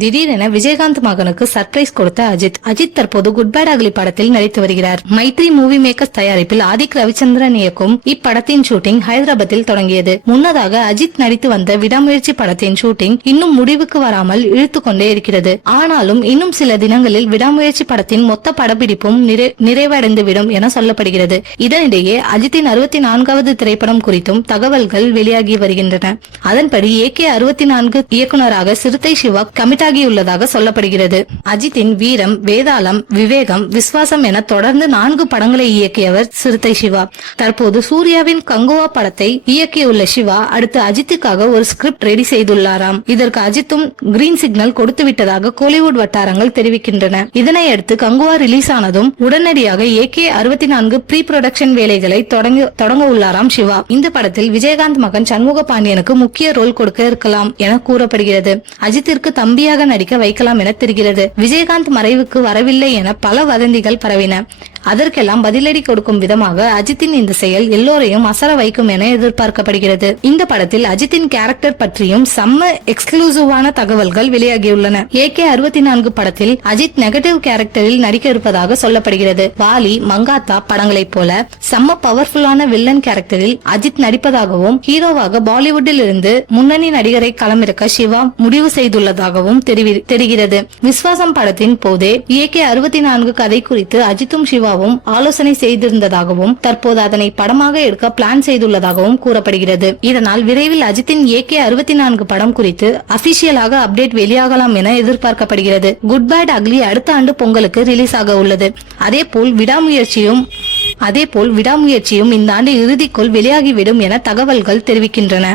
திடீரென விஜயகாந்த் மகனுக்கு சர்ப்ரைஸ் கொடுத்த அஜித் தற்போது குட் பேட் அக்லி படத்தில் நடித்து வருகிறார். மைத்ரி மூவி மேக்கர்ஸ் தயாரிப்பில் ஆதிக் ரவிச்சந்திரன் இயக்கும் இப்படத்தின் ஷூட்டிங் ஹைதராபாத்தில் தொடங்கியது. முன்னதாக அஜித் நடித்து வந்த விடாமுயற்சி படத்தின் ஷூட்டிங் இன்னும் முடிவுக்கு வராமல் இழுத்துக் கொண்டே இருக்கிறது. ஆனாலும் இன்னும் சில தினங்களில் விடாமுயற்சி படத்தின் மொத்த படப்பிடிப்பும் நிறைவடைந்துவிடும் என சொல்லப்படுகிறது. இதனிடையே அஜித்தின் 64வது திரைப்படம் குறித்தும் தகவல்கள் வெளியாகி வருகின்றன. அதன்படி AK-64 இயக்குநராக சிறுத்தை சிவா கமிட் உள்ளதாக சொல்லப்படுகிறது. அஜித்தின் வீரம், வேதாளம், விவேகம், விஸ்வாசம் என தொடர்ந்து 4 படங்களை இயக்கியவர் சிறுத்தை சிவா. தற்போது சூர்யாவின் கங்குவா படத்தை இயக்கியுள்ள சிவா அடுத்து அஜித்துக்காக ஒரு ஸ்கிரிப்ட் ரெடி செய்துள்ளாராம். இதற்கு அஜித்தும் கிரீன் சிக்னல் கொடுத்து விட்டதாக கோலிவுட் வட்டாரங்கள் தெரிவிக்கின்றன. இதனையடுத்து கங்குவா ரிலீஸ் ஆனதும் உடனடியாக AK-64 ப்ரீ புரொடக்ஷன் வேலைகளை தொடங்க உள்ளாராம் சிவா. இந்த படத்தில் விஜயகாந்த் மகன் சண்முக பாண்டியனுக்கு முக்கிய ரோல் கொடுக்க இருக்கலாம் என கூறப்படுகிறது. அஜித்திற்கு தம்பியாக நடிக்க வைக்கலாம் என தெரிகிறது. விஜயகாந்த் மறைவுக்கு வரவில்லை என பல வதந்திகள் பரவின. அதற்கெல்லாம் பதிலடி கொடுக்கும் விதமாக அஜித்தின் இந்த செயல் எல்லோரையும் அசர வைக்கும் என எதிர்பார்க்கப்படுகிறது. இந்த படத்தில் அஜித்தின் கேரக்டர் பற்றியும் செம்ம எக்ஸ்க்ளூசிவான தகவல்கள் வெளியாகியுள்ளன. AK-64 படத்தில் அஜித் நெகட்டிவ் கேரக்டரில் நடிக்க இருப்பதாக சொல்லப்படுகிறது. வாலி, மங்காத்தா படங்களைப் போல செம்ம பவர்ஃபுல்லான வில்லன் கேரக்டரில் அஜித் நடிப்பதாகவும் ஹீரோவாக பாலிவுட்டில் இருந்து முன்னணி நடிகரை களமிறக்க சிவா முடிவு செய்துள்ளதாகவும் தெரிகிறது. விஸ்வாசம் படத்தின் போதே AK-64 கதை குறித்து அஜித்தும் சிவா ஆலோசனை செய்திருந்ததாகவும் தற்போது அதனை படமாக எடுக்க பிளான் செய்துள்ளதாகவும் கூறப்படுகிறது. இதனால் விரைவில் அஜித்தின் AK-64 படம் குறித்து அபிஷியலாக அப்டேட் வெளியாகலாம் என எதிர்பார்க்கப்படுகிறது. குட் பேட் அக்லி அடுத்த ஆண்டு பொங்கலுக்கு ரிலீஸ் ஆக உள்ளது. அதேபோல் விடாமுயற்சியும் இந்த ஆண்டு இறுதிக்குள் வெளியாகிவிடும் என தகவல்கள் தெரிவிக்கின்றன.